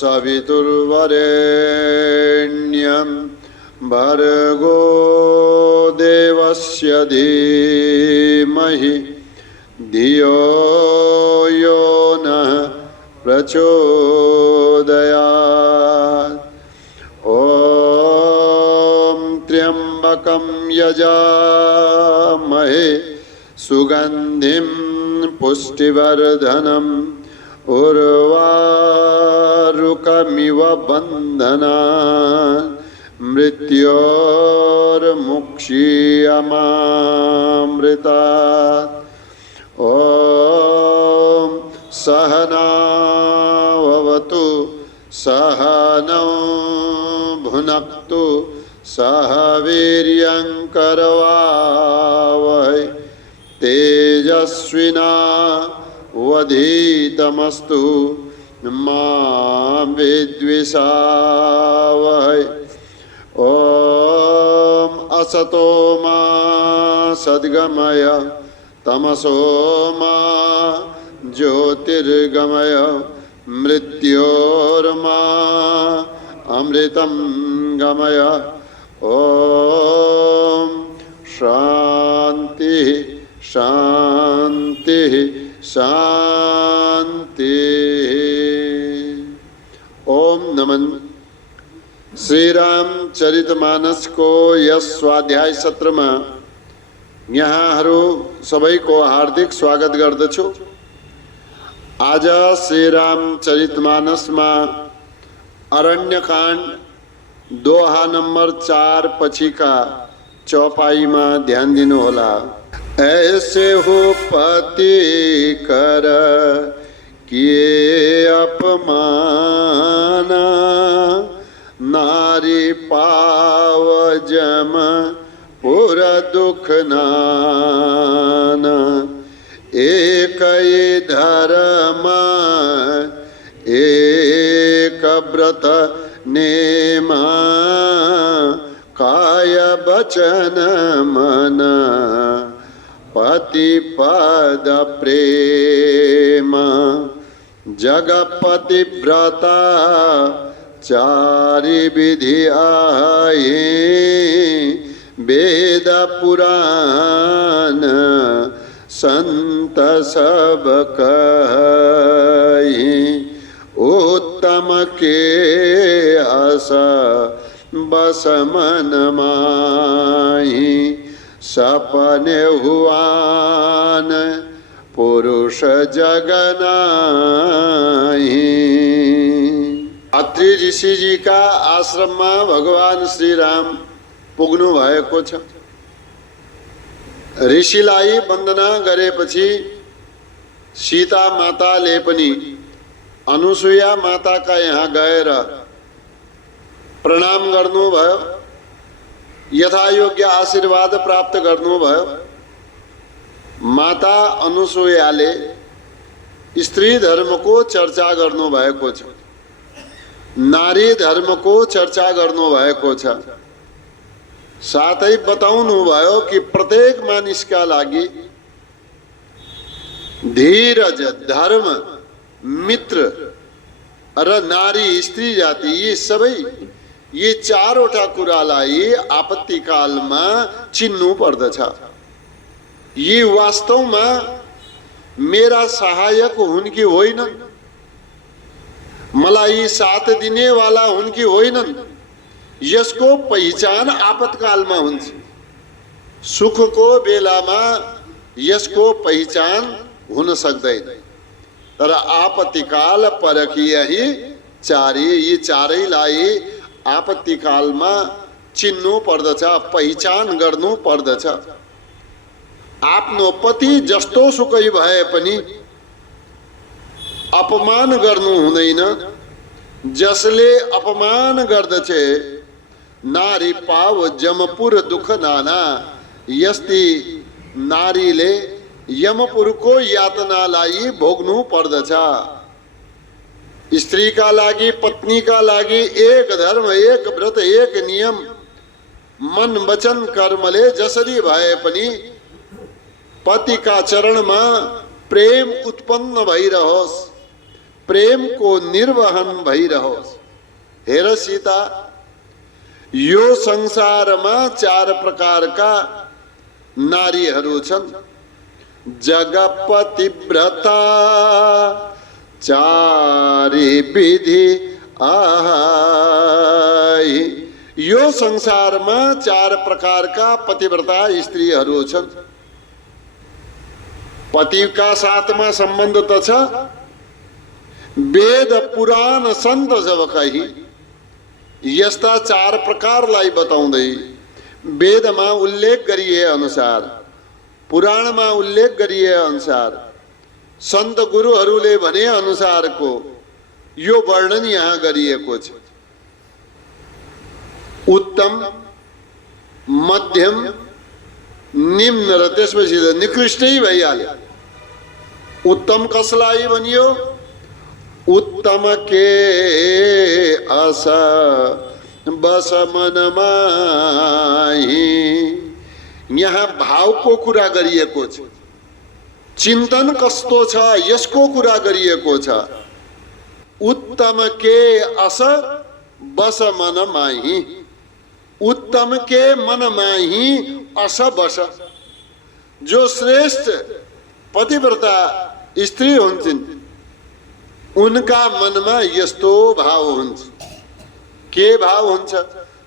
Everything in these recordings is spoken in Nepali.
सवितुर्वरेण्यं भर्गो देवस्य धीमहि धियो यो नः प्रचोदयात्। ॐ त्र्यम्बकं यजामहे सुगन्धिं पुष्टिवर्धनम् उर्वारुकमिव बन्धनान् मृत्योर्मुक्षीयमामृतात्। ॐ सहनाववतु सहनौ भुनक्तु सह वीर्यङ्करवावहै तेजस्विनावधीतमस्तु मा विद्विषावहै। ॐ असतो मा सद्गमय तमसो मा ज्योतिर्गमय मृत्योर्मा अमृतं गमय। ॐ शान्ति शांति शांति। ओम नमन। श्री रामचरितमानस को यस स्वाध्याय सत्र में यहाँहरू सबैको हार्दिक स्वागत गर्दछु। आज श्री रामचरितमानस में अरण्यकांड दोहा नंबर 4 पछि का चौपाई में ध्यान दिनु होला। ऐसे हो पति कर किए अपमाना, नारी पाव जम पूरा दुख नाना। एक धर्म एक व्रत नेमा, काय बचन मन पति पद प्रेम। जगपति व्रता चारि विधि आए, वेद पुराण संत सब कहे। उत्तम के आशा बस मन माही, सपने हुआन पुरुष जगनाही। अत्रि ऋषि जी का आश्रम में भगवान श्री राम पुग्नु भएको छ। ऋषिलाई वन्दना गरेपछि सीता माताले पनि अनुसुया माता का यहाँ गएर प्रणाम गर्नुभयो, यथायोग्य आशीर्वाद प्राप्त गर्नुभयो। माता अनुसुयाले स्त्री धर्म को चर्चा गर्नुभएको छ, नारी धर्म को चर्चा गर्नुभएको छ। साथै बताउनुभयो कि प्रत्येक मानिसका लागि धीरज, धर्म, मित्र र नारी स्त्री जाति यी सबै ये चारवटा कुरालाई आपत्ति कालमा चिन्नु पर्दछ। यी वास्तवमा मेरा सहायक हुन् कि होइनन्, मलाई साथ दिने वाला हुन् कि होइनन्, यसको पहिचान आपतकालमा हुन्छ। सुखको बेलामा यसको पहिचान हुन सक्दैन, तर आपत्तिकाल परखिए ही यी चारैलाई आपत्तिकालमा चिन्नु पर्दछ, पहिचान गर्नु पर्दछ। आफ्नो पति जस्तो सुकै भए पनि अपमान गर्नु हुँदैन। जसले अपमान गर्दछे नारी पाव जमपुर दुख नाना, यस्ती नारीले यमपुरको यातनालाई भोग्नु पर्दछ। स्त्री का लागि, पत्नी का लागि एक धर्म, एक व्रत, एक नियम, मन वचन कर्मले जसरी भए पनि पति का चरण में प्रेम उत्पन्न भइरहोस्, प्रेम को निर्वहन भइरहो। हेर सीता, यो संसारमा 4 प्रकारका नारीहरू छन्। जगपतिव्रता चारी विधि आहाई। यो संसारमा 4 प्रकारका पतिव्रता स्त्रीहरू छन्। पतिका साथमा सम्बन्ध त छ, वेद पुराण सन्त जब कही यस्ता 4 प्रकारलाई बताउँदै वेदमा उल्लेख गरिए अनुसार, पुराणमा उल्लेख गरिए अनुसार, सन्त गुरुहरूले भने अनुसारको यो वर्णन यहाँ गरिएको छ। उत्तम, मध्यम, निम्न र त्यसपछि त निकृष्टै भइहाल्यो। उत्तम कसलाई भनियो? उत्तम के आस बस मनमा। यहाँ भावको कुरा गरिएको छ, चिन्तन कस्तो छ यसको कुरा गरिएको छ। उत्तम के आस बस मन माही। उत्तम के मन माही अस बस। जो श्रेष्ठ पतिव्रता स्त्री हुन्छन् उनका मनमा यस्तो भाव हुन्छ। के भाव हुन्छ?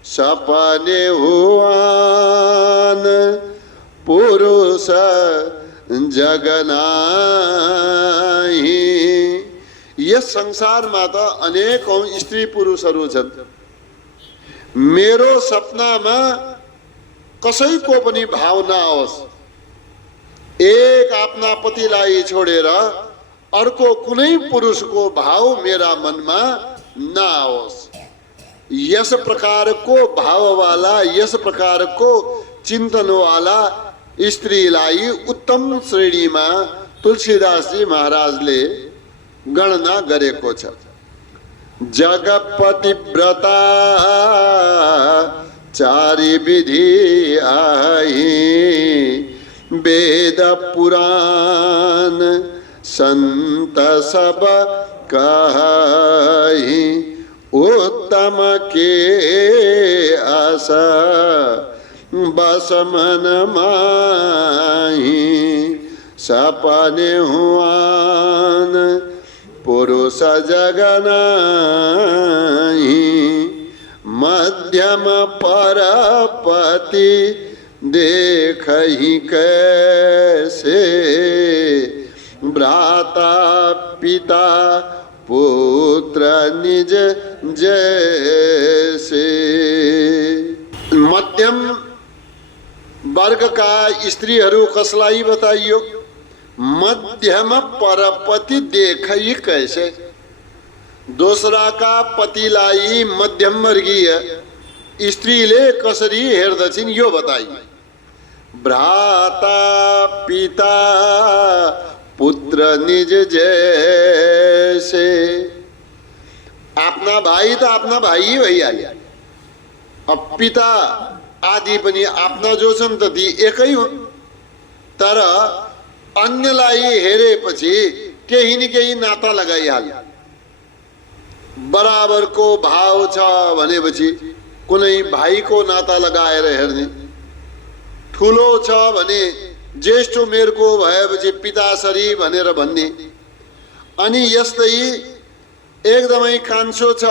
सपने हुआन पुरुष जगनाही। यस संसारमा त अनेकौं स्त्री पुरुषहरू छन्। मेरो सपनामा कसैको पनि भाव नआओस्। एक आफ्ना पतिलाई छोडेर अर्को कुनै पुरुषको भाव मेरा मनमा नआओस्। यस प्रकारको भाववाला, यस प्रकारको चिन्तनवाला स्त्रीलाई उत्तम श्रेणीमा तुलसीदासजी महाराजले गणना गरेको छ। जगपतिव्रता चारी विधि आई। वेद पुराण संत सब कही। उत्तम के आशा बस मन माही। सपने हुआन पुरुष जगनाही। मध्यम परपति देखहि कैसे। भ्राता पिता पुत्र निज जैसे। मध्यम वर्ग का स्त्रीहरू कसलाई बताइयो? मध्यम परपति देखै कैसे। दोस्रा का पतिलाई मध्यम वर्गीय स्त्रीले कसरी हेर्दछिन् यो बताइयो। भ्राता पिता पुत्र निज जैसे। आफ्ना भाइ त आफ्ना भाइ भइहाल्यो। अब पिता आदि पनि आफ्ना जो छन् त ती एकै हुन्। तर अन्यलाई हेरेपछि केही न केही नाता लगाइहाल्यो। बराबरको भाव छ भनेपछि कुनै भाइको नाता लगाएर हेर्ने। ठुलो छ भने ज्येष्ठ मेरको भएपछि पिताश्री भनेर भन्ने। अनि यस्तै एकदमै कान्छो छ,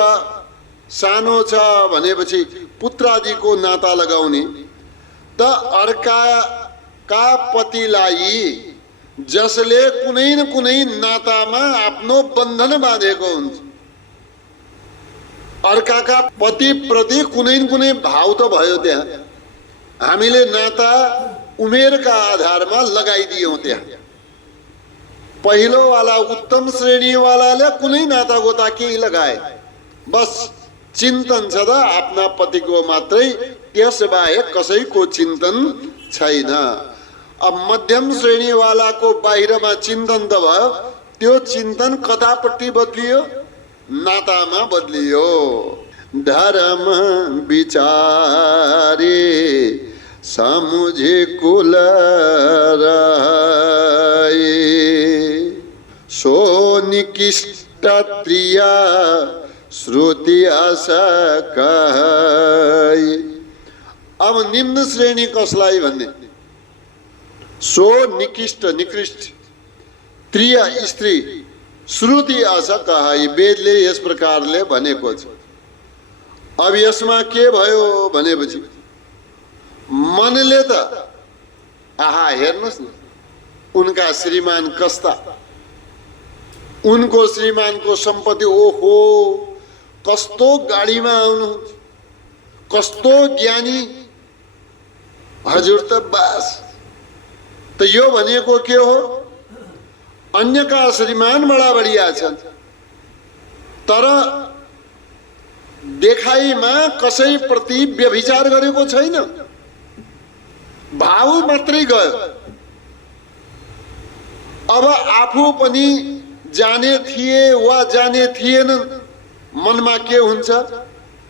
सानो छ भनेपछि पुत्रादिको नाता लगाउने। त अर्काका पतिलाई जसले कुनै न कुनै नातामा आफ्नो बन्धन बाँधेको हुन्छ, अर्काका पति प्रति कुनै न कुनै भाव त भयो त्यहाँ। हामीले नाता उमेरका आधारमा लगाइदियौं त्यहाँ। पहिलो वाला उत्तम श्रेणी वालाले कुनै नाता गोता केही लगाए, बस चिन्तन छ त आफ्ना पतिको मात्रै, त्यसबाहेक कसैको चिन्तन छैन। अब मध्यम श्रेणी वालाको बाहिरमा चिन्तन त भयो, त्यो चिन्तन कतापट्टि बदलियो? नातामा बदलियो। धर्म विचारे समुझे कुल रहे। सो त्रिया श्रुति आशा कहै। अब निम्न श्रेणी कसलाई भन्ने? सो निकृष्ट निकृष्ट त्रिय स्त्री श्रुति आशा कहै, वेदले यस प्रकारले भनेको छ। अब यसमा के भयो भनेपछि मनले त आहा हेर्नुहोस् न उनका श्रीमान कस्ता, उनको श्रीमानको सम्पत्ति, ओहो कस्तो गाडीमा आउनुहुन्छ, कस्तो ज्ञानी, हजुर त बास। त यो भनेको के हो? अन्यका श्रीमान बडा बढिया छन्, तर देखाइमा कसैप्रति व्यभिचार गरेको छैन, भाव मात्रै गयो। अब आफू पनि जाने थिए वा जाने थिएनन्, मनमा के हुन्छ?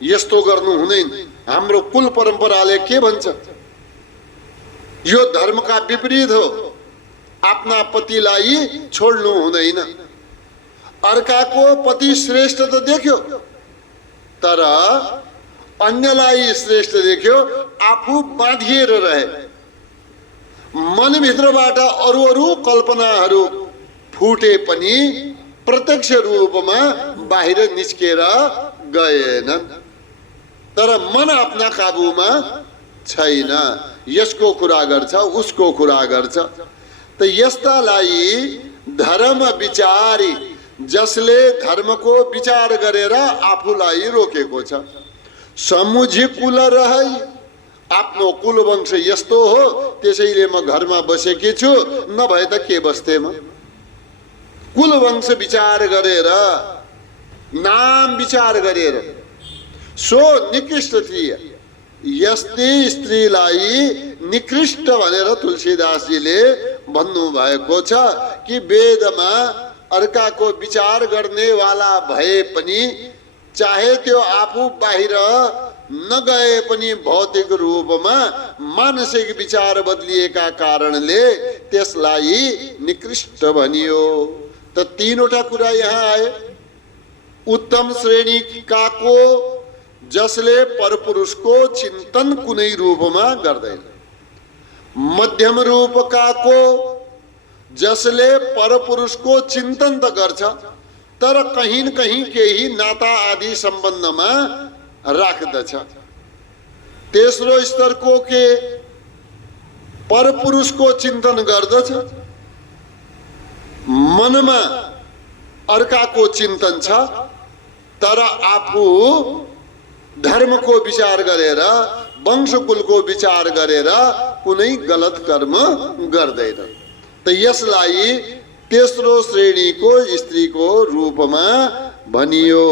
यस्तो गर्नु हुँदैन, हाम्रो कुल परम्पराले के भन्छ? यो धर्मका विपरीत हो, आफ्ना पतिलाई छोड्नु हुँदैन। अर्काको पति श्रेष्ठ त देख्यो, तर अन्यलाई श्रेष्ठ देख्यो, आफू बाँधिएर रहे। मनभित्रबाट अरू अरू कल्पनाहरू फुटे पनि प्रत्यक्ष रूपमा बाहिर निस्केर गएनन्, तर मन आफ्ना काबुमा छैन, यसको कुरा गर्छ उसको कुरा गर्छ। त यस्तालाई धर्म विचारी, जसले धर्मको विचार गरेर आफूलाई रोकेको छ। समुझी कुल रहै, आफ्नो कुल वंश यस्तो हो त्यसैले म घरमा बसेकी छु, नभए त के बस्थे म। कुल वंश विचार गरेर, नाम विचार गरेर, सो निकृष्ट स्त्री, यस्ती स्त्रीलाई निकृष्ट भनेर तुलसीदासजीले भन्नु भएको छ कि वेदमा अर्काको विचार गर्ने वाला भए पनि, चाहे त्यो आफू बाहिर नगए पनि भौतिक रूपमा मानसिक विचार बदलिएका कारणले त्यसलाई निकृष्ट भनियो। त तीनवटा कुरा यहाँ आए। उत्तम श्रेणीकाको जसले परपुरुषको चिन्तन कुनै रूपमा गर्दैन, मध्यम रूपकाको जसले परपुरुषको चिन्तन त गर्छ तर कहीँ न कहीँ केही नाता आदि सम्बन्धमा राख्दछ। तेस्रो स्तरको के परपुरुषको चिन्तन गर्दछ, मनमा अर्काको चिन्तन छ, तर आफू धर्मको विचार गरेर, वंशकुलको विचार गरेर कुनै गलत कर्म गर्दैन। त यसलाई तेस्रो श्रेणीको स्त्रीको रूपमा भनियो।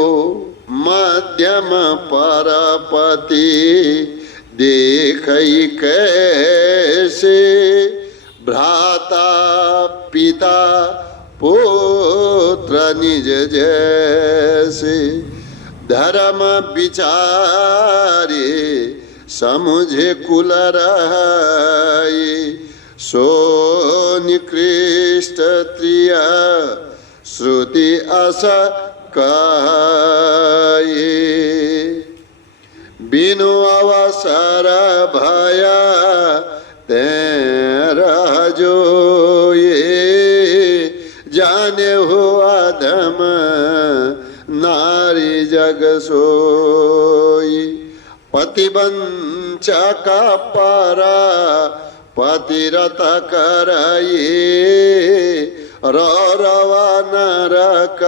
मध्यम परपति देखै कैसे, भ्राता पिता पुत्र निज जैसे, धर्म विचारे समुझे कुल रहै, सो निकृष्ट त्रिय श्रुति आशा कहै। बिनु अवसर भया तेरा जो ये, जाने हो अधम नारी जग सोई। पतिवंचा का पारा पतिरत करये, रवा नरक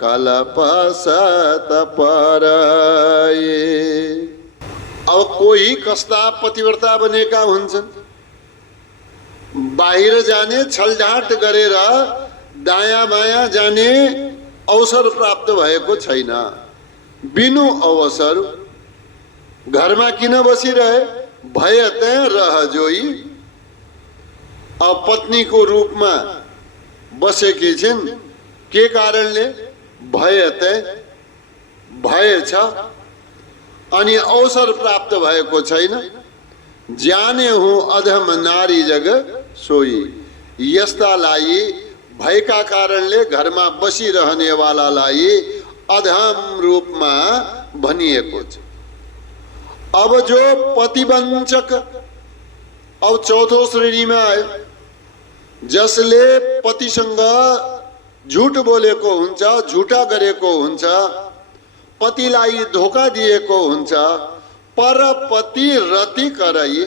कलप सत परये। अब कोही कस्ता पतिव्रता बनेका हुन्छन्, बाहिर जाने छलझाट गरेर दायाँ बायाँ जाने अवसर प्राप्त भएको छैन। बिनु अवसर घरमा किन बसिरहे, भय त्यहाँ रह जोई। अब पत्नीको रूपमा बसेकी छिन्, के कारणले? भय त्यहाँ भय छ, अनि अवसर प्राप्त भएको छैन। जाने हूँ अधम नारी जग सोई, यस्तालाई भएका कारणले घरमा बसिरहनेवालालाई अधम रूपमा भनिएको छ। अब जो पतिवञ्चक, अब चौथो श्रेणीमा आयो, जसले पतिसँग झुट बोलेको हुन्छ, झुटा गरेको हुन्छ, पतिलाई धोका दिएको हुन्छ, परपति रति कराई,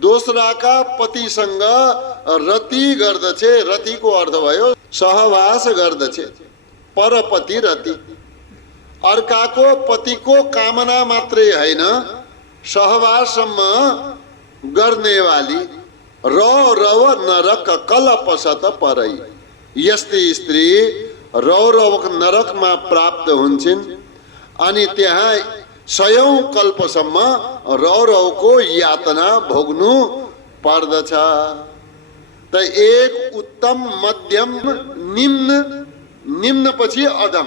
दोस्राका पतिसँग रति गर्दछे। रतिको अर्थ भयो सहवास गर्दछे, परपति रति। अर्काको पतिको कामना मात्रै हैन, सहवाससम्म गर्नेवाली रौरव नरक कलपसत परै। यस्तै स्त्री रौरव नरकमा प्राप्त हुन्छन् अनि त्यहाँ 100औं कल्पसम्म रौरवको यातना भोग्नु पर्दछ। त एक उत्तम, मध्यम, निम्न, निम्नपछि अधम।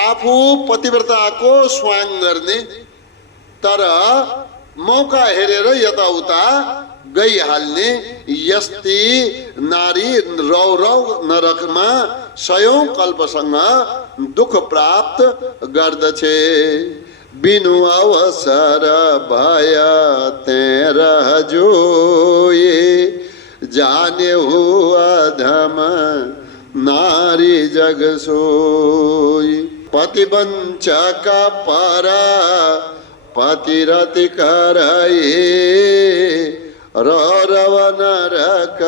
आफू पतिव्रताको स्वाङ गर्ने, तर मौका हेरेर यताउता गइहाल्ने यस्ती नारी रौरव नरकमा 100औं कल्पसँग दुख प्राप्त गर्दछे। बिनु अवसर भय तेरह जोए, जाने हुआ धम नारी जग सोई। पतिवञ्चक परा पतिरति कराए, रौरव नरक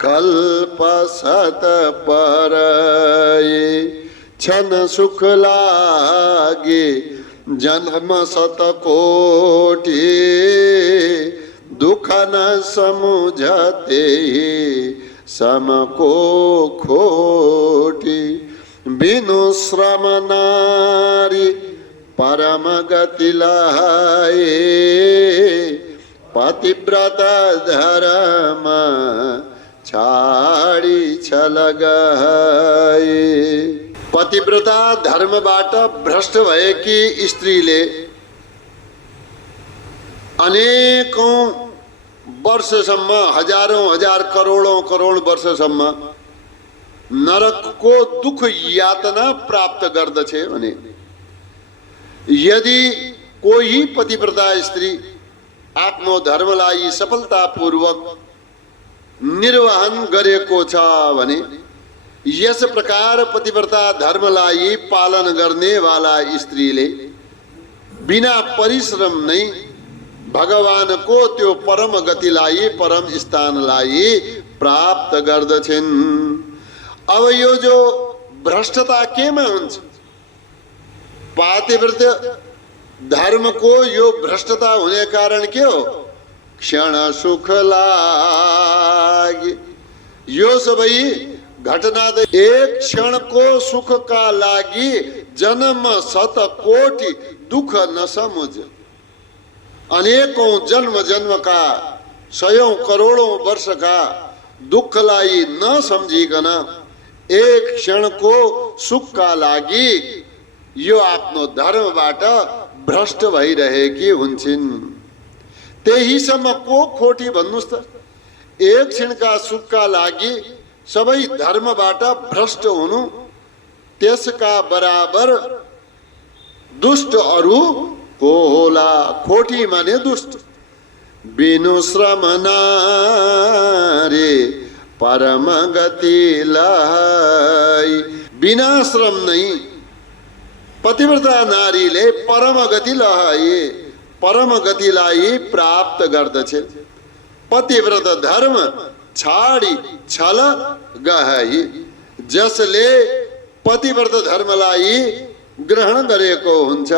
कल्प सत पराए। क्षण सुख लागे जन्म शत कोटि, दुख न समुझते समको खोटी। बिनु श्रम नारी परम गति लाए, पतिव्रत धर्म छाडी छल गए। पतिव्रता धर्मबाट भ्रष्ट भएकी स्त्रीले अनेकौं वर्षसम्म, हजारौं हजार, करोडौं करोड वर्षसम्म नरकको दुख यातना प्राप्त गर्दछे भने, यदि कोही पतिव्रता स्त्री आफ्नो धर्मलाई सफलतापूर्वक निर्वहन गरेको छ भने, यस प्रकार पतिव्रता धर्मलाई पालन गर्ने वाला स्त्रीले बिना परिश्रम नै भगवानको त्यो परम गतिलाई, परम स्थानलाई प्राप्त गर्दछन्। अब यो जो भ्रष्टता केमा हुन्छ? पातिव्रत धर्मको यो भ्रष्टता हुने कारण के हो? क्षण सुख लागे। यो सबै घटना एक क्षणको सुखका लागि जन्म शत कोटि दुख नसमुझ। अनेकौं जन्म जन्मका, 100औं करोडौं वर्षका दुखलाई नसम्झिकन एक क्षणको सुखका लागि यो आफ्नो धर्मबाट भ्रष्ट भइरहेकी हुन्छन्। त्यहीसम्म को खोटी भन्नुस् त? एक क्षणका सुखका लागि सबै धर्मबाट भ्रष्ट हुनु, त्यसका बराबर दुष्ट अरू को होला? खोटी माने दुष्ट। बिनु श्रम नारी परम गति लाई। बिना श्रम नै पतिव्रता नारीले परम गति लहाए, परम गतिलाई प्राप्त गर्दछे। पतिव्रत धर्म छाडी छल गई। जसले पतिव्रत धर्मलाई ग्रहण गरेको हुन्छ,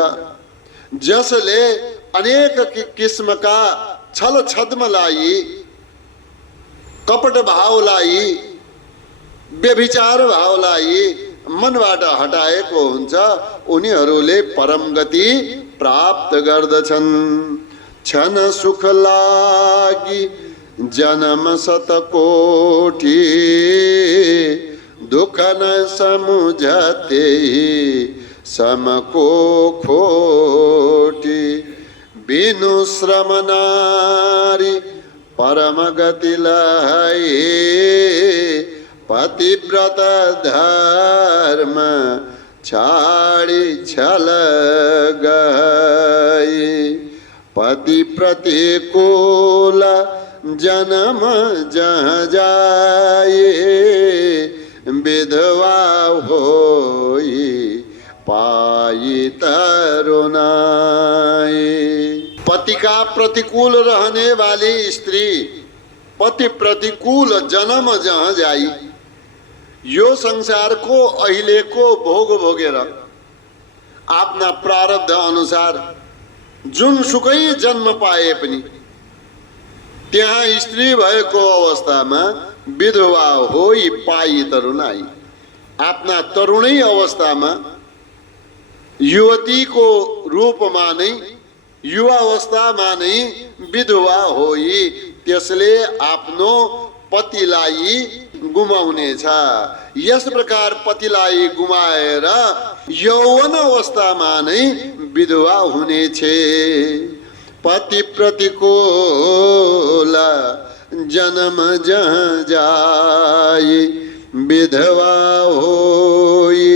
जसले अनेक किसिमका छल छद्मलाई, कपट भावलाई, व्यभिचार भावलाई मनबाट हटाएको हुन्छ, उनीहरूले परम गति प्राप्त गर्दछन्। क्षण सुख लागि जन्म शत कोटि, दुख न समुझते समको खोटी। बिनु श्रम नारी परम गति लाए, पतिव्रत धर्म छाड़ी छल गए, पति प्रतिकूल जन्म जहाँ जाए, विधवा होई पाई तरुणाई। पति का प्रतिकूल रहने वाली स्त्री पति प्रतिकूल जन्म जहाँ जाई, यो संसार को अहिले को भोग भोगेर आफ्ना प्रारब्ध अनुसार जुनसुकै जन्म पाए पनि त्यहाँ स्त्री भएको अवस्थामा विधवा होई पाई तरुणाई, आफ्ना तरुणै अवस्थामा युवतीको रूपमा नै युवावस्थामा नै विधवा होई त्यसले आफ्नो पतिलाई गुमाउनेछ। यस प्रकार पतिलाई गुमाएर यौवन अवस्थामा नै विधवा हुनेछ। पति प्रतिकूल जन्म जहाँ जाए, विधवा होई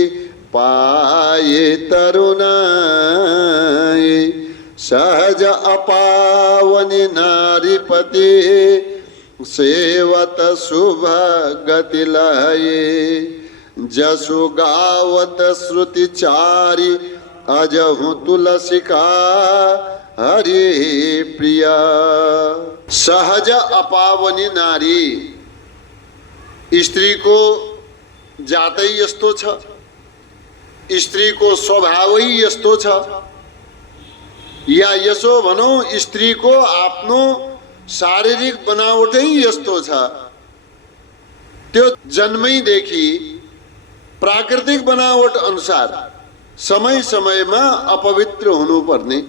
पाए तरुणाई। सहज अपावनि नारीपति सेवत शुभ गति लाए, जसु गावत श्रुति चारी अजहु तुलसी का हरि प्रिया। सहज अपावनी नारी, स्त्री को जातै यस्तो छ, स्त्री को स्वभावै यस्तो छ, या यसो भनौं स्त्री को आफ्नो शारीरिक बनावटै यस्तो छ। त्यो जन्मैदेखि प्राकृतिक बनावट अनुसार समय समयमा अपवित्र हुनुपर्ने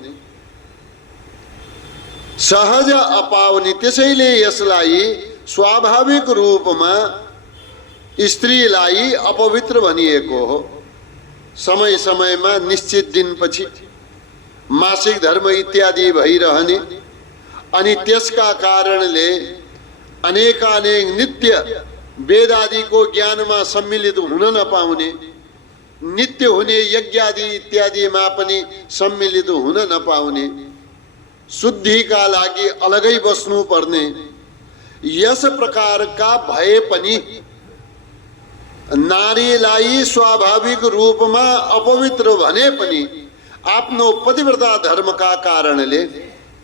सहज अपावनी, त्यसैले यसलाई स्वाभाविक रूपमा स्त्रीलाई अपवित्र भनिएको हो। समय समयमा निश्चित दिनपछि मासिक धर्म इत्यादि भइरहने अनि त्यसका कारणले अनेकानेक नित्य वेद आदिको ज्ञानमा सम्मिलित हुन नपाउने, नित्य हुने यज्ञादि इत्यादिमा पनि सम्मिलित हुन नपाउने, शुद्धिका लागि अलगै बस्नु पर्ने, यस प्रकारका भए पनि नारीलाई स्वाभाविक रूपमा अपवित्र भने पनि आफ्नो पतिव्रता धर्मका कारणले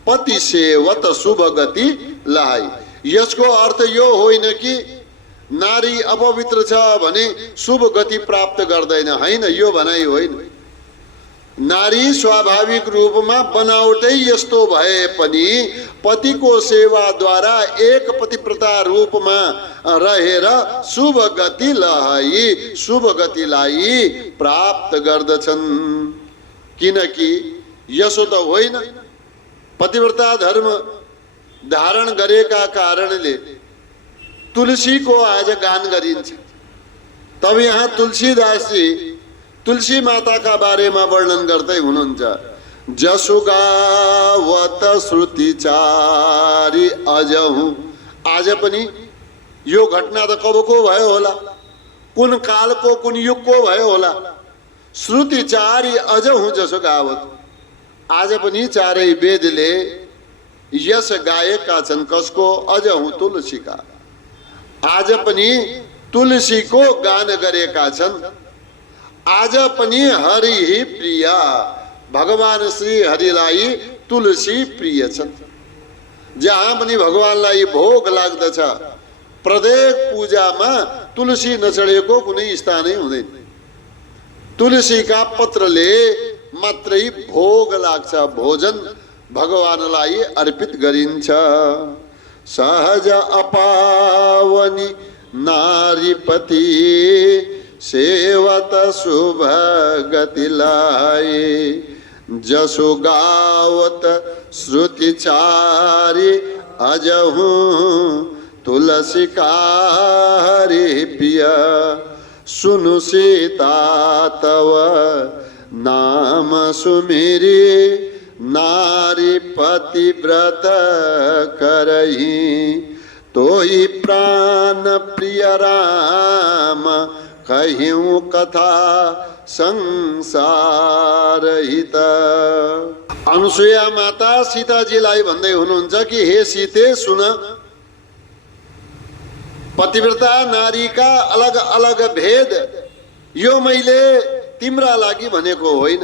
पति सेवत शुभ गति लाई। यसको अर्थ यो होइन कि नारी अपवित्र छ भने शुभ गति प्राप्त गर्दैन, हैन, यो भनाइ होइन। नारी स्वाभाविक रूपमा बनावटै यस्तो भए पनि पतिको सेवाद्वारा एक पतिव्रता रूपमा रहेर शुभ गति लाई, शुभ गतिलाई प्राप्त गर्दछन्। किनकि यसो त होइन, पतिव्रता धर्म धारण गरेका कारणले तुलसीको आज गान गरिन्छ। तब यहाँ तुलसीदास जी तुलसी माताका बारेमा वर्णन गर्दै हुनुहुन्छ। जसु गावत श्रुति चारी अजहु, आज पनि यो घटना त कबको भयो होला, कुन कालको कुन युगको भयो होला। श्रुति चारी अजहु जसो गावत, आज पनि चारै वेदले यस गाएका छन्। कसको? अजहु तुलसीका। आज पनि तुलसीको गान गरेका छन्। आज पनि हरि प्रिया, भगवान श्री हरिलाई तुलसी प्रिय छन्। जहाँ पनि भगवानलाई भोग लाग्दछ, प्रत्येक पूजामा तुलसी नचढेको कुनै स्थानै हुँदैन। तुलसीका पत्रले मात्रै भोग लाग्छ, भोजन भगवानलाई अर्पित गरिन्छ। सहज अपावनी नारीपति सेवत शुभ गति लाए, जसो गावत श्रुति चारी अजहु तुलसी का हरि पिया। सुनु सीता तव नाम सुमिरी, नारी पतिव्रत करही, तोही प्राण प्रिय राम कह्यौं कथा संसार हित। अनुसुया माता सीताजीलाई भन्दै हुनुहुन्छ कि हे सीते सुन, पतिव्रता नारीका अलग अलग भेद यो मैले तिम्रा लागि भनेको होइन।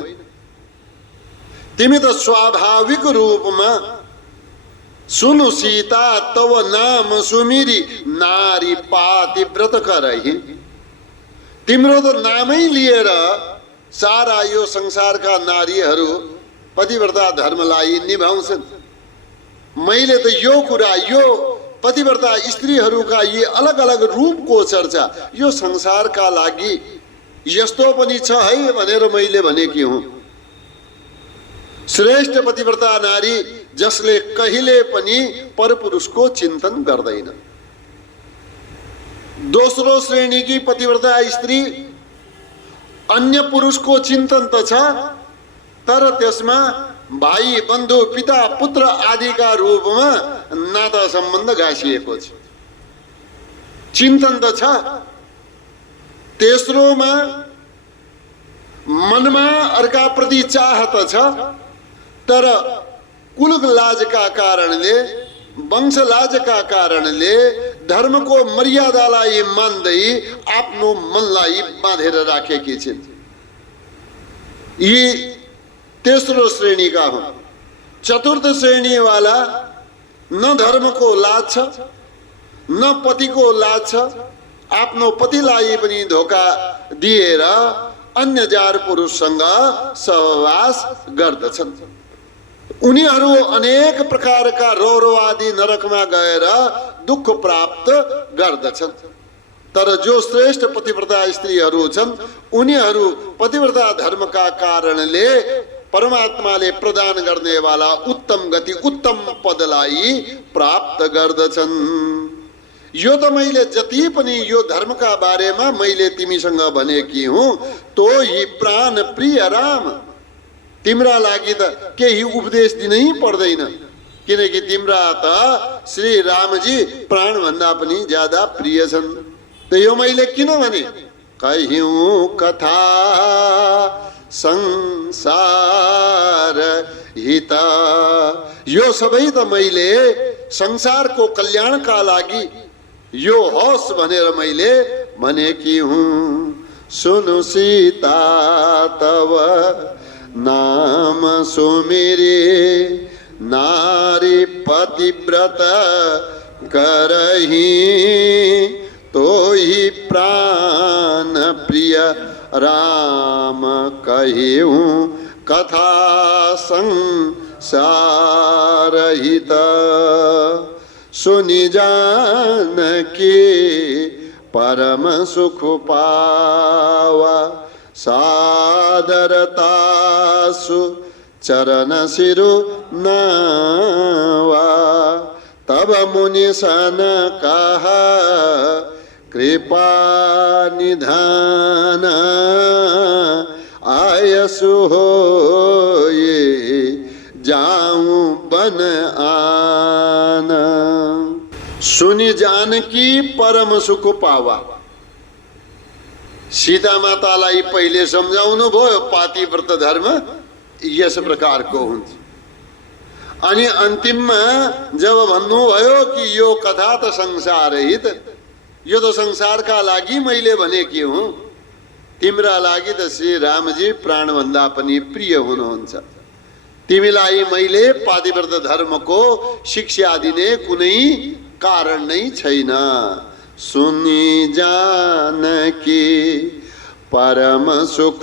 तिमी त स्वाभाविक रूपमा सुनु सीता तव नाम सुमिरी नारी पातिव्रत करहि। तिम्रो त नामै लिएर सारा यो संसारका नारीहरू पतिव्रता धर्मलाई निभाउँछन्। मैले त यो कुरा, यो पतिव्रता स्त्रीहरूका यी अलग अलग रूपको चर्चा यो संसारका लागि यस्तो पनि छ है भनेर मैले भनेकी हुँ। श्रेष्ठ पतिव्रता नारी जसले कहिले पनि परपुरुषको चिन्तन गर्दैन। दोस्रो श्रेणीकी पतिव्रता स्त्री अन्य पुरुषको चिन्तन त छ, तर त्यसमा भाइ बन्धु पिता पुत्र आदिका रूपमा नाता सम्बन्ध गाँसिएको छ, चिन्तन त छ। तेस्रोमा मनमा अर्काप्रति चाहत छ, तर कुल लाजका कारणले, वंश लाजका कारणले धर्मको मर्यादालाई मान्दै आफ्नो मनलाई बाँधेर राखेकी छिन्। यी तेस्रो श्रेणीका हुन्। चतुर्थ श्रेणीवाला न धर्मको लाज छ न पतिको लाज छ, आफ्नो पतिलाई पनि धोका दिएर अन्य जार पुरुषसँग सहवास गर्दछन्। उनीहरू अनेक प्रकारका रौरवादी नरकमा गएर दुःख प्राप्त गर्दछन्। तर जो श्रेष्ठ पतिव्रता स्त्रीहरू छन् उनीहरू पतिव्रता धर्मका कारणले परमात्माले प्रदान गर्नेवाला उत्तम गति उत्तम पदलाई प्राप्त गर्दछन्। यो त मैले जति पनि यो धर्मका बारेमा मैले तिमीसँग भनेकी हुँ। तो ही प्राण प्रिय राम, तिम्रा लागि त केही उपदेश दिनै पर्दैन, किनकि तिम्रा त श्री रामजी प्राण भन्दा पनि ज्यादा प्रिय छन्। त यो मैले किन भने, कह्यौं कथा संसार हित। यो सबै त मैले संसारको कल्याणका लागि यो होस् भनेर मैले भनेकी हुँ। सुनु सीता तव नाम सुमिरे नारी पतिव्रत करहि। तोहि प्राण प्रिय राम कह्यौं कथा संसार हित। सुनि जानकी परम सुख पावा सादरतासु चरण सिरु नावा। तब मुनि सन कहा कृपा निधान आयसु होये जाऊं बन आन। सुनि जानकी परम सुख पावा। सीता मातालाई पहिले सम्झाउनु भयो पातिव्रत धर्म यस प्रकारको हुन्छ। अनि अन्तिममा जब भन्नुभयो कि यो कथा त संसार हित, यो त संसारका लागि मैले भनेकी हुँ। तिम्रा लागि त श्री रामजी प्राणभन्दा पनि प्रिय हुनुहुन्छ। तिमीलाई मैले पातिव्रत धर्मको शिक्षा दिने कुनै कारण नै छैन। सुनि जानकी परम सुख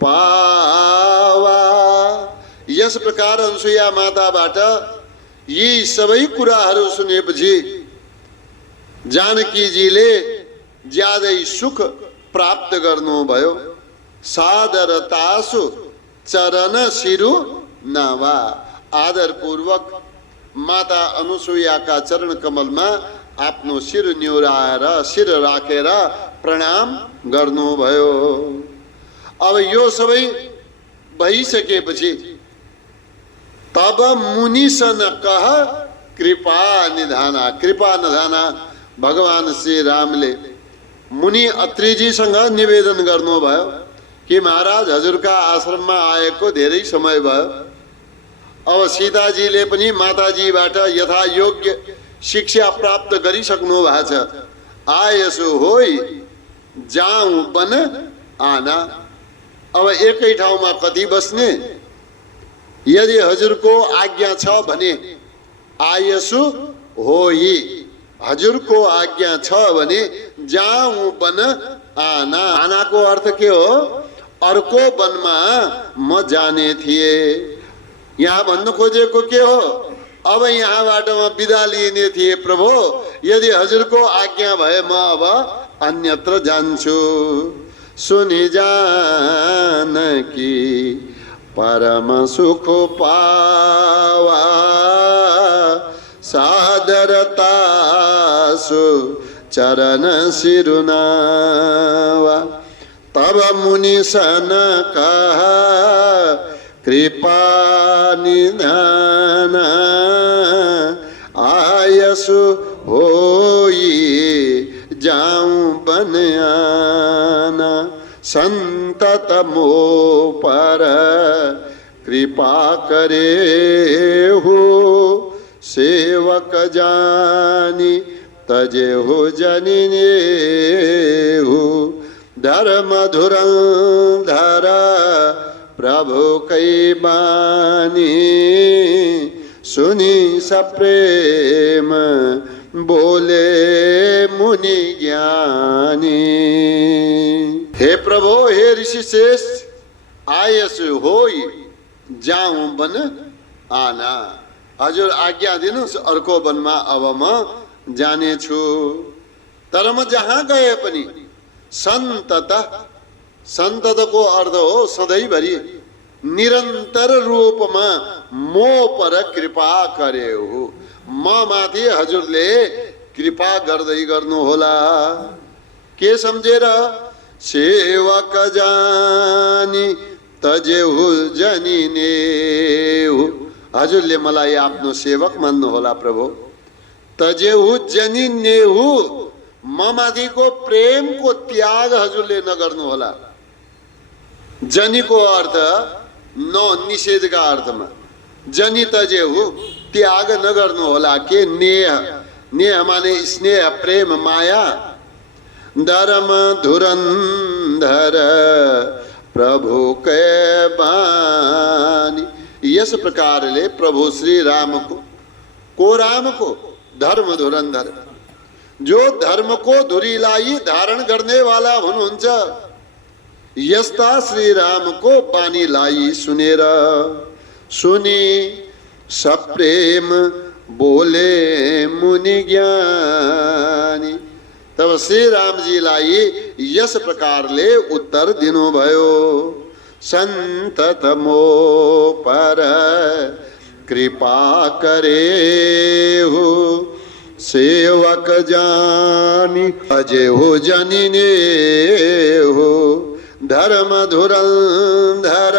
पावा। यस प्रकार अनुसुया माताबाट यी सबै कुराहरू सुनेपछि जानकीजीले ज्यादै सुख प्राप्त गर्नुभयो। सादरतासु चरण सिरु नावा। आदरपूर्वक माता अनुसुयाका चरण कमलमा आफ्नो शिर न्योराएर शिर राखेर प्रणाम गर्नुभयो। अब यो सबै भइसकेपछि तब मुनिसन कह कृपा निधाना, कृपा निधाना भगवान श्री रामले मुनि अत्रिजीसँग निवेदन गर्नुभयो कि महाराज हजुरका आश्रममा आएको धेरै समय भयो। अब सीताजीले पनि माताजीबाट यथा योग्य शिक्षा प्राप्त गरिसक्नु भएको छ। आयसु होइ जाऊँ बन आना। अब एकै ठाउँमा कति बस्ने? यदि हजुरको आज्ञा छ भने आयसु होइ, हजुरको आज्ञा छ भने जाऊँ बन आना। आनाको अर्थ के हो? अर्को वनमा म जाने थिए। यहाँ भन्नु खोजेको के हो? अब यहाँबाट म बिदा लिने थिए प्रभु, यदि हजुरको आज्ञा भए म अब अन्यत्र जान्छु। सुनि जानकी परम सुख पावा, सादरता सु चरण सिरुनावा। तब मुनि सन कहा कृपा निधान, आयसु होई जाऊं बन आना। संतत मो पर कृपा करे हो, सेवक जानी तजे हो जनिने हो। धर्म धुरंधर प्रभु कई बानी, सुनी सप्रेम बोले मुनि ज्ञानी। हे प्रभु, हे ऋषि श्रेष्ठ, आयसु होई जाऊं बन आना। हजुर आज्ञा दिनुहोस्, अर्को वनमा अब म जाने छु। तर म जहाँ गए पनि सन्तत, सन्ततको अर्थ हो सधैँभरि, निरन्तर रूपमा मो पर कृपा करे हो। म माथि हजुरले कृपा गर्दै गर्नुहोला। के सम्झेर? सेवक जानी तजेहु जनिने हो। हजुरले मलाई आफ्नो सेवक मान्नुहोला प्रभु। तजेहु जनिने हो, म माथिको प्रेमको त्याग हजुरले नगर्नुहोला। जनीको अर्थ न निषेधका अर्थमा, जनी तजेहु त्याग नगर्नुहोला। के नेह, नेह माने स्नेह, प्रेम, माया। धर्म धुरंधर प्रभु के बानी। यस प्रकारले प्रभु श्री राम को राम को धर्म धुरंधर, जो धर्म को धुरीलाई धारण गर्ने वाला हुनुहुन्छ, यस्ता श्री राम को बानीलाई सुनेर सुनी सप्रेम बोले मुनि ज्ञानी। तब श्री रामजीलाई यस प्रकारले उत्तर दिनुभयो। संतत मो पर कृपा करे हो, सेवक जानी अजय हो जनिने हो। धर्म धुरंधर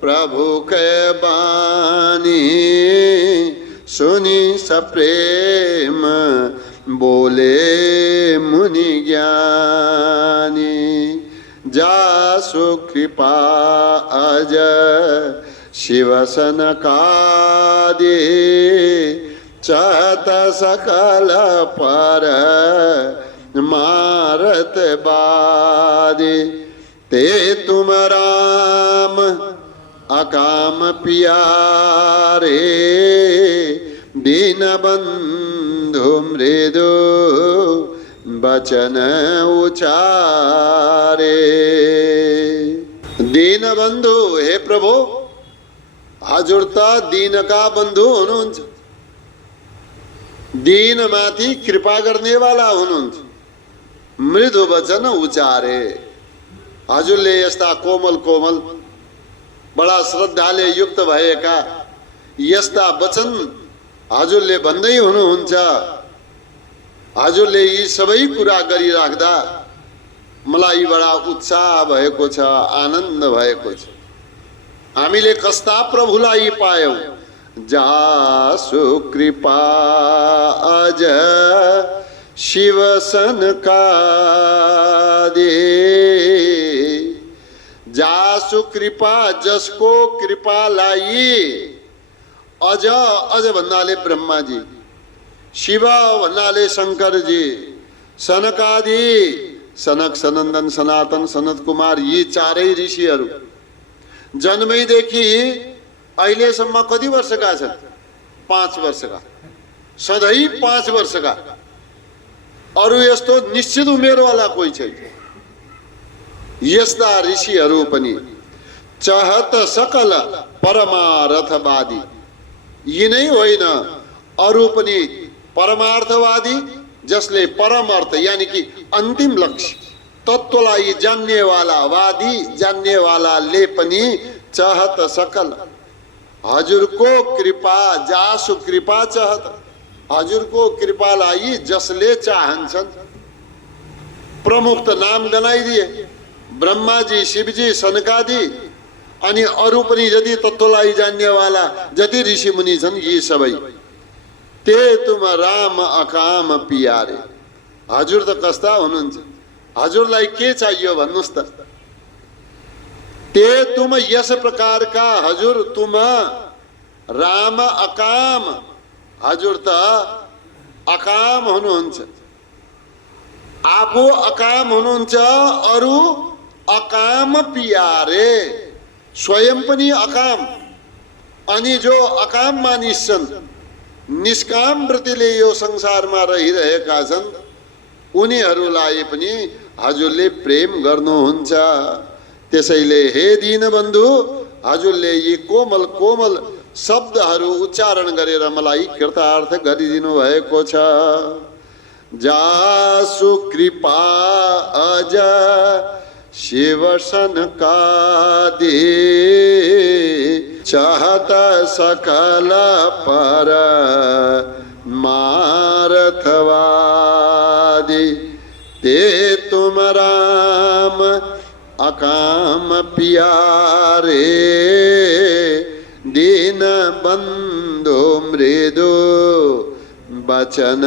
प्रभु के बानी, सुनी सप्रेम बोले मुनि ज्ञानी। जासु कृपा अज शिवसन कादे, चाहत सकल पर मारत बादे। ते तुम राम अकाम पियारे, दीन बंधु मृदु बचन उचारे। दीन बंधु, हे प्रभु, हजुर त दीनका बन्धु हुनुहुन्छ, दीन माथि कृपा गर्नेवाला हुनुहुन्छ। मृदु वचन उचारे, हजुरले यस्ता कोमल कोमल बडा श्रद्धाले युक्त भएका यस्ता वचन हजुरले भन्दै हुनुहुन्छ। हजुरले यी सबै कुरा गरिराख्दा मलाई बडा उत्साह भएको छ, आनन्द भएको छ। हामीले कस्ता प्रभुलाई पायौं जासु कृपा अज शिव सनकादि। जासु कृपा, जसको कृपा लाई, अज, अज भन्नाले ब्रह्माजी, शिव भन्नाले शङ्करजी, सनकादि सनक, सनन्दन, सनातन, सनत कुमार, यी चारै ऋषिहरू जन्मैदेखि अहिलेसम्म कति वर्षका छन्? 5 वर्षका, सधैँ 5 वर्षका। अरू यस्तो निश्चित उमेरवाला कोही छैन। यस्ता ऋषिहरू पनि चहत सकल परमार्थवादी, यी नै होइन अरू पनि परमार्थवादी, जसले परम अर्थ यानी कि अन्तिम लक्ष्य तत्त्वलाई जान्नेवाला, वादी जान्नेवालाले पनि चहत सकल, हजुरको कृपा, जासु कृपा चहत, हजुरको कृपालाई जसले चाहन्छन्। प्रमुख त नाम गनाइदिए, ब्रह्माजी, शिवजी, सनकादि, अनि अरू पनि जति तत्त्वलाई जान्नेवाला जति ऋषि मुनि छन्, यी सबै। ते तुम राम अकाम पियारे, हजुर त कस्ता हुनुहुन्छ, हजुरलाई के चाहियो भन्नुहोस् त। ते तुम यस प्रकार का, हजुर तुम राम अकाम, हजुर त अकाम हुनुहुन्छ, आफू अकाम हुनुहुन्छ, अरू अकाम पियारे, स्वयं पनि अकाम, अनि जो अकाम मानिस छन्, निष्काम वृत्तिले यो संसारमा रहिरहेका छन्, उनीहरूलाई पनि हजुरले प्रेम गर्नुहुन्छ। त्यसैले हे दीनबन्धु, हजुरले यी कोमल कोमल शब्दहरू उच्चारण गरेर मलाई कृतार्थ गरिदिनु भएको छ। जासु कृपा अज शिव सनकादि, चाहत सकल पर मारथवादी। ते तुम राम अकाम पियारे, दीन बंधु मृदु बचन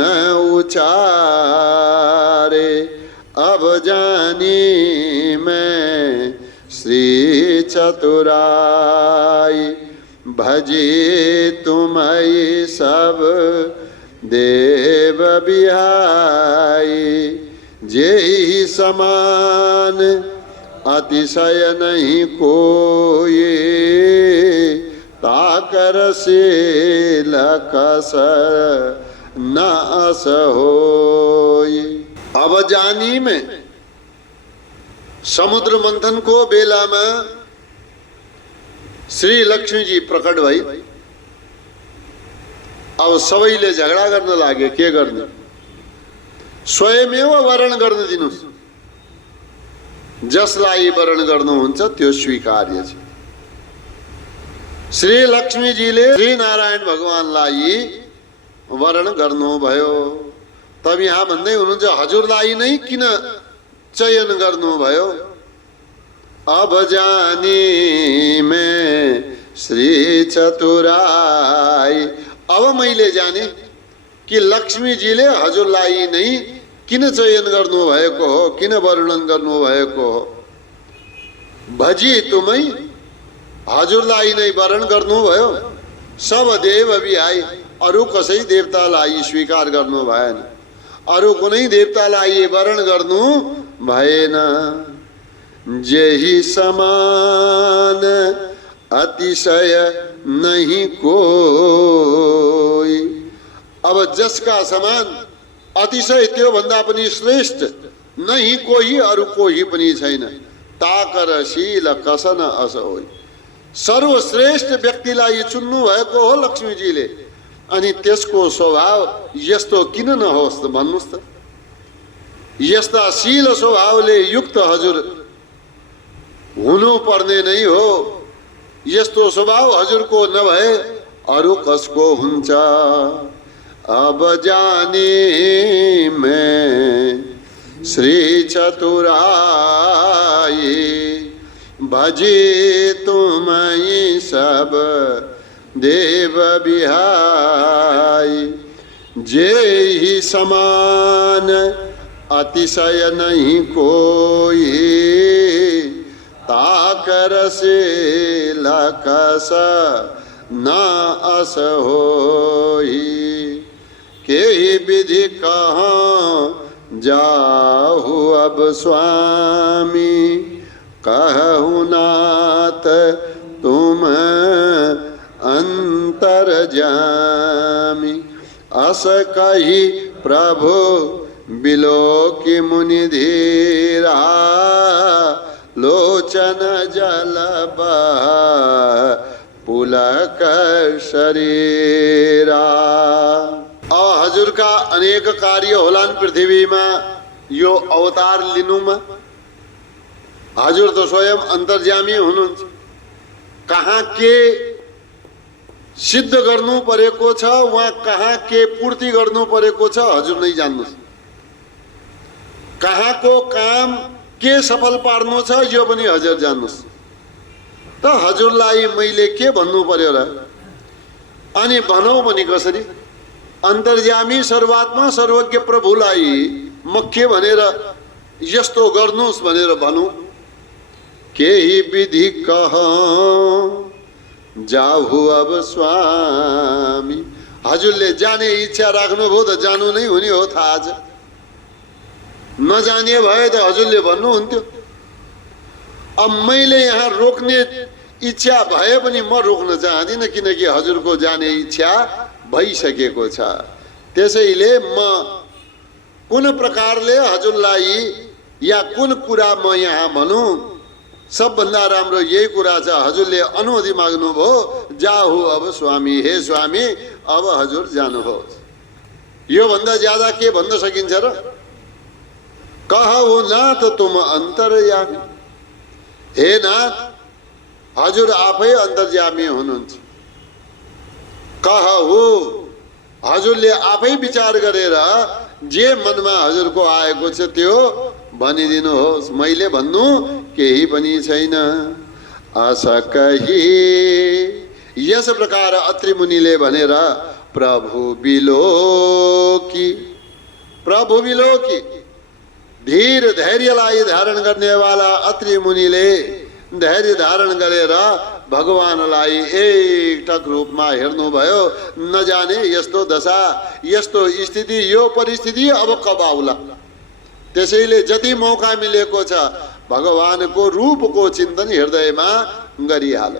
उचारे। अब जानी मैं श्री चतुराई, भजे तुम्हारी सब देव बिहाई। जेहि समान अतिशय नहीं कोई, ताकर से लकस न अस होई। अब जानी में समुद्र मंथन को बेला में श्री लक्ष्मी जी प्रकट भई। अब सबैले झगडा गर्न लागे, के गर्ने, स्वयमेव वरण गर्न दिनुस्, जसलाई वरण गर्नुहुन्छ त्यो स्वीकार्य छ। श्री लक्ष्मीजीले श्री नारायण भगवानलाई वरण गर्नुभयो। तब यहाँ भन्दै हुनुहुन्छ हजुरलाई नै किन चयन गर्नुभयो? अब जाने मैं श्री चतुराई, अब मैले जाने कि लक्ष्मीजीले हजुरलाई नै किन चयन गर्नुभएको हो, किन वर्णन गर्नुभएको हो। भजी तुमै, हजुरलाई नै वरण गर्नुभयो। सब देव बिहाई, अरू कसै देवतालाई स्वीकार गर्नु भएन, अरू कुनै देवतालाई वरण गर्नु भएन। जेहि समान अतिशय नहीं कोई, अब जसका समान अतिशय त्यो भन्दा पनि श्रेष्ठ नहीं कोही, अरू कोही पनि छैन। ताकर शील कसन अस होइ, सर्वश्रेष्ठ व्यक्तिलाई चुन्नु भएको हो लक्ष्मीजीले, अनि त्यसको स्वभाव यस्तो किन नहोस् त भन्नुस् त। यस्ता शील स्वभावले युक्त हजुर हुनु पर्ने नै हो। यस्तो स्वभाव हजुरको नभए अरू कसको हुन्छ? अब जाने मैं श्री चतुराई, भजे तुमई सब देव बिहाई। जेहि समान अतिशय नहीं कोई, ताकर से लकस न अस होई। के विधि कहाँ जाहु अब स्वामी, कहु नाथ तुम अंतर जामी। अस कही प्रभु बिलोकि मुनि धीरा, लोचन जल पुलक शरीरा। हजुरका अनेक कार्य होलान् पृथ्वीमा यो अवतार लिनुमा। हजुर त स्वयं अन्तर्यामी हुनुहुन्छ। कहाँ के सिद्ध गर्नु परेको छ, वहाँ कहाँ के पूर्ति गर्नु परेको छ, हजुर नै जान्नुहोस्। कहाँको काम के सफल पार्नु छ, यो पनि हजुर जान्नुहोस्। त हजुरलाई मैले के भन्नु पर्यो र? अनि भनौँ पनि कसरी? अन्तर्यामी सर्वात्मा सर्वज्ञ प्रभुलाई म के भनेर यस्तो गर्नुहोस् भनेर भनौँ? केही विधि कहाँ जाहु अब स्वामी। हजुरले जाने इच्छा राख्नुभयो त जानु नै हुने हो, थाहा छ। नजाने भए त हजुरले भन्नुहुन्थ्यो। अब मैले यहाँ रोक्ने इच्छा भए पनि म रोक्न चाहदिनँ, किनकि हजुरको जाने इच्छा भइसकेको छ। त्यसैले म कुन प्रकारले हजुरलाई या कुन कुरा म यहाँ भनौँ, सबभन्दा राम्रो यही कुरा छ। हजुरले अनुमति माग्नुभयो, जाहु अब स्वामी। हे स्वामी, अब हजुर जानुहोस्। यो भन्दा ज्यादा के भन्न सकिन्छ र? कहु नाथ तुम अन्तर्यामी। हे नाथ, हजुर आफै अन्तर्यामी हुनुहुन्छ। कहु, हजुरले आफै विचार गरेर जे मनमा हजुरको आएको छ त्यो भनिदिनुहोस्। मैले भन्नु केही पनि छैन। आश कही यस प्रकार अत्रि मुनिले भनेर प्रभु बिलोकी। प्रभु बिलोकी धीर धैर्यलाई धारण गर्नेवाला अत्रि मुनिले धैर्य धारण गरेर भगवानलाई एकटक रूपमा हेर्नुभयो। नजाने यस्तो दशा, यस्तो स्थिति, यो परिस्थिति अब कब आउला। त्यसैले जति मौका मिलेको छ भगवानको रूपको चिन्तन हृदयमा गरिहाल।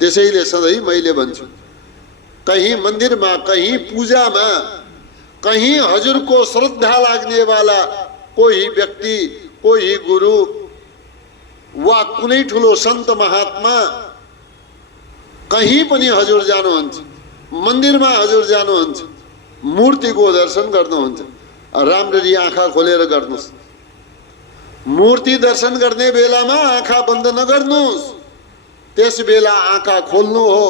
त्यसैले सधैँ मैले भन्छु, कहीँ मन्दिरमा, कहीँ पूजामा, कहीँ हजुरको श्रद्धा लाग्नेवाला कोही व्यक्ति, कोही गुरु वा कुनै ठुलो सन्त महात्मा कहीँ पनि हजुर जानुहुन्छ, मन्दिरमा हजुर जानुहुन्छ, मूर्तिको दर्शन गर्नुहुन्छ, राम्ररी आँखा खोलेर गर्नुहोस्। मूर्ति दर्शन गर्ने बेलामा आँखा बन्द नगर्नुहोस्, त्यस बेला आँखा खोल्नु हो।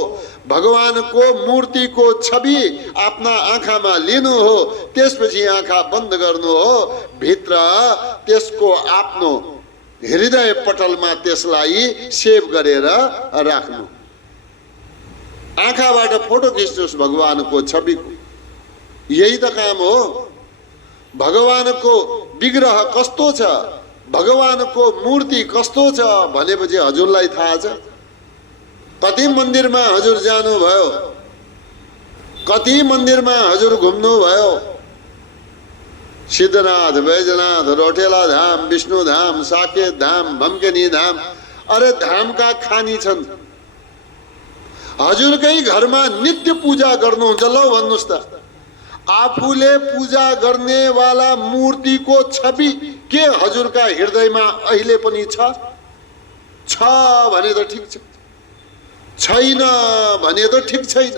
भगवानको मूर्तिको छवि आफ्ना आँखामा लिनु हो, त्यसपछि आँखा बन्द गर्नु हो। भित्र त्यसको आफ्नो हृदय पटलमा त्यसलाई सेभ गरेर राख्नु। आँखाबाट फोटो खिच्नुहोस् भगवानको छविको। यही त काम हो। भगवानको विग्रह कस्तो छ, भगवानको मूर्ति कस्तो छ भनेपछि हजुरलाई थाहा छ। कति मन्दिरमा हजुर जानुभयो, कति मन्दिरमा हजुर घुम्नुभयो। सिद्धनाथ, बैजनाथ, रौटेला धाम, विष्णु धाम, साकेत धाम, भम्केनी धाम, अरे धामका खानी छन्। हजुरकै घरमा नित्य पूजा गर्नुहुन्छ। ल भन्नुहोस् त, आफूले पूजा गर्नेवाला मूर्तिको छवि के हजुरका हृदयमा अहिले पनि छ? छ भने त ठिक छ, छैन भने त ठिक छैन।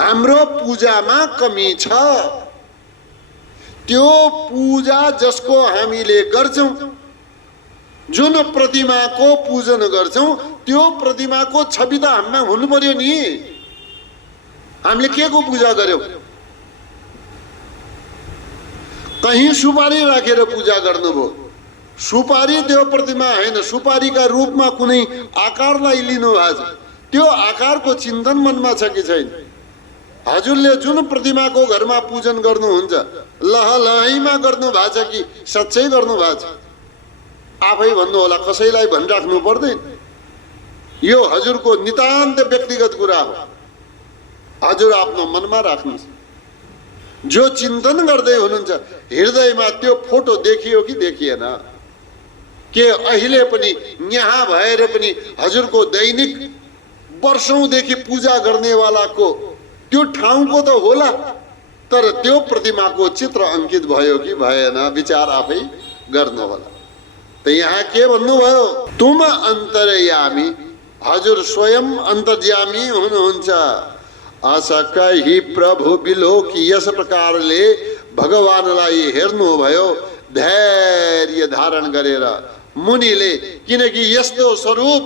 हाम्रो पूजामा कमी छ। त्यो पूजा जसको हामीले गर्छौं, जुन प्रतिमाको पूजन गर्छौं, त्यो प्रतिमाको छवि त हामीमा हुनु पर्यो नि। हामीले के को पूजा गर्यौं? कहीं सुपारी राखेर पूजा गर्नुभयो। सुपारी त्यो प्रतिमा हैन, सुपारीका रूपमा कुनै आकारलाई लिनु भएको छ। त्यो आकारको चिन्तन मनमा छ कि छैन? हजुरले जुन प्रतिमाको घरमा पूजन गर्नुहुन्छ लहलहीमा गर्नु भएको छ कि सच्चै गर्नु भएको छ? आफै भन्नु होला, कसैलाई भनिराख्नु पर्दैन। यो हजुरको नितान्त व्यक्तिगत कुरा हो, हजुर आफ्नो मनमा राख्नुहोस्। जो चिन्तन गर्दै हुनुहुन्छ हृदयमा त्यो फोटो देखियो कि देखिएन? के अहिले पनि यहाँ भएर पनि हजुरको दैनिक वर्षौंदेखि पूजा गर्नेवालाको त्यो ठाउँको त होला, तर त्यो प्रतिमाको चित्र अंकित भयो कि भएन? विचार आफै गर्नु होला। त यहाँ के भन्नुभयो? तुम अन्तर्यामी, हजुर स्वयं अन्तर्यामी हुनुहुन्छ। असकही प्रभु बिलोकी, यस प्रकारले भगवानलाई हेर्नुभयो धैर्य धारण गरेर मुनिले। किनकि यस्तो स्वरूप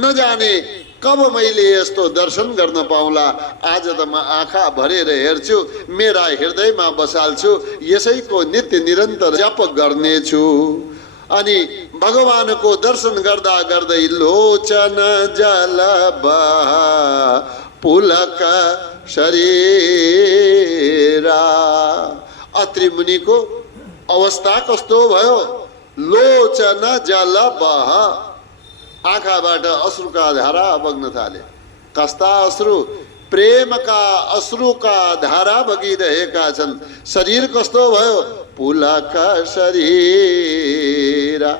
नजाने कब मैले यस्तो दर्शन गर्न पाउला। आज त म आँखा भरेर हेर्छु, मेरा हृदयमा बसाल्छु, यसैको नित्य निरन्तर जप गर्नेछु। अनि भगवानको दर्शन गर्दा गर्दै लोचन जल बहा पुलक शरीरा। अत्रि मुनिको अवस्था कस्तो भयो? लोचन जल बहा, आँखाबाट अश्रुका धारा बग्न थाले। कस्ता अश्रु? प्रेमका अश्रुका धारा बगिरहेका छन्। शरीर कस्तो भयो? पुलक शरीरा,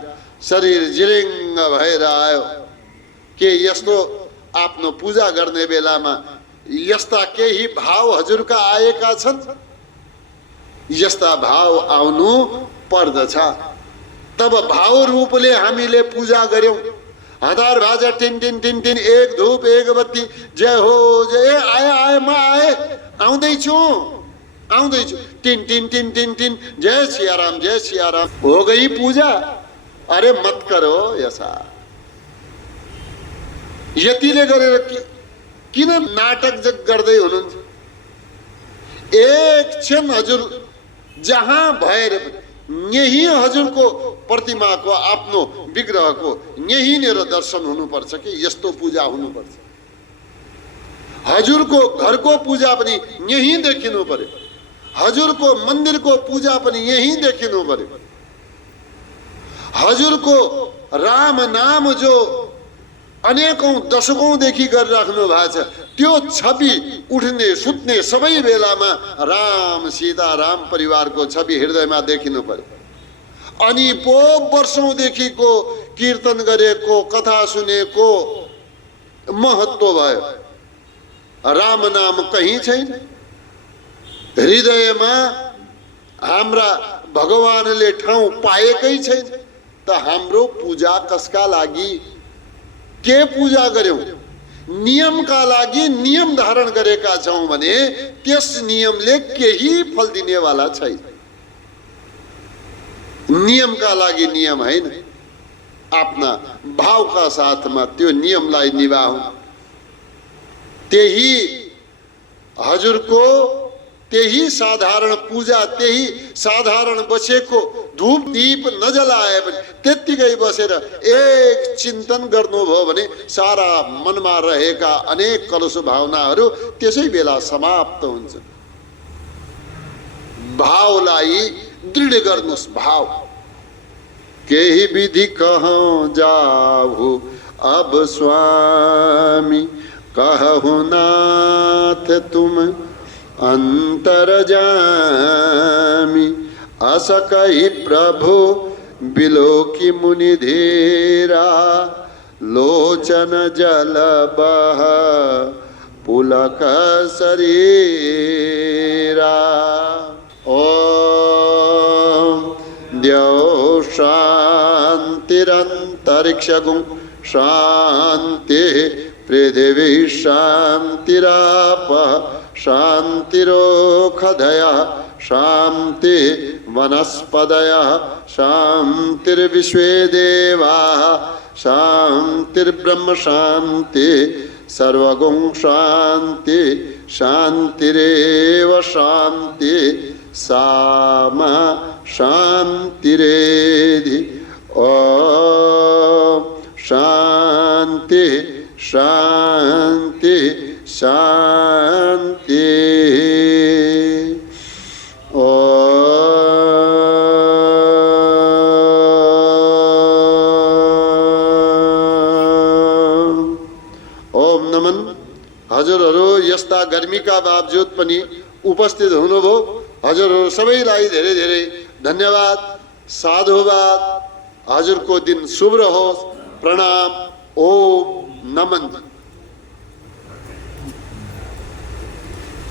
शरीर जिरिङ्ग भएर आयो। के यस्तो आफ्नो पूजा गर्ने बेलामा यस्ता केही भाव हजुरका आएका छन्? यस्ता भाव आउनु पर्दछ, तब भाव रूपले हामीले पूजा गर्यौं। हतार भाजा टिन टिन टिन टिन, एक धूप एक बत्ती, जय हो जय, आए आए म आए, आउँदैछु आउँदैछु, टिन टिन टिन टिन टिन, जय सियाराम जय सियाराम, हो गई पूजा। अरे मत करो ऐसा। यतिले गरेर किन नाटक गर्दै हुनुहुन्छ? एक क्षण हजुर जहाँ भएर यही हजुरको प्रतिमाको आफ्नो विग्रहको यहीँनिर दर्शन हुनुपर्छ कि यस्तो पूजा हुनुपर्छ। हजुरको घरको पूजा पनि यहीँ देखिनु पर्यो, हजुरको मन्दिरको पूजा पनि यहीँ देखिनु पर्यो। हजुरको राम नाम जो अनेकौं दशकौंदेखि गरिराख्नु भएको छ, त्यो छवि उठ्ने सुत्ने सबै बेलामा राम सीता राम परिवारको छवि हृदयमा देखिनु पर्यो। अनि पो वर्षौंदेखिको कीर्तन गरेको कथा सुनेको महत्व भयो, राम नाम कहीँ छैन। हृदयमा हाम्रा भगवानले ठाउँ पाएकै छैन, त हाम्रो पूजा कसका लागि? के पूजा गर्यौं? नियमका लागि नियम धारण गरेका छौं भने त्यस नियमले केही फल दिनेवाला छैन। नियमका लागि नियम हैन, आफ्ना भावका साथमा त्यो नियमलाई निभाऊ। त्यही हजुरको त्यही साधारण पूजा, त्यही साधारण बसेको धूप दीप नजलाए पनि त्यत्तिकै बसेर एक चिन्तन गर्नुभयो भने सारा मनमा रहेका अनेक कलुष भावनाहरू त्यसै बेला समाप्त हुन्छ। भावलाई दृढ गर्नुस्। भाव केही विधि कहाँ जाऊ अब स्वामी, कहु नाथ तुम अंतरजामी। असकहि प्रभु बिलोकी मुनि धीरा, लोचन जल बह पुलक शरीरा। ओम द्यौ शांतिरंतरिक्षगुं शांति, पृथिवी शांतिराप शांतिरोखधया, शांति वनस्पतयः शांतिर्विश्वे देवाः, शांतिर्ब्रह्म शांति, सर्वगुं शांति, शांतिरेव शांति, सामा शांतिरेधि। ओम शांति शांति नमन। हजुरहरू यस्ता गर्मीका बावजुद पनि उपस्थित हुनुभयो, हजुरहरू सबैलाई धेरै धेरै धन्यवाद, साधुवाद। हजुरको दिन शुभ रहोस्। प्रणाम। ओम नमन।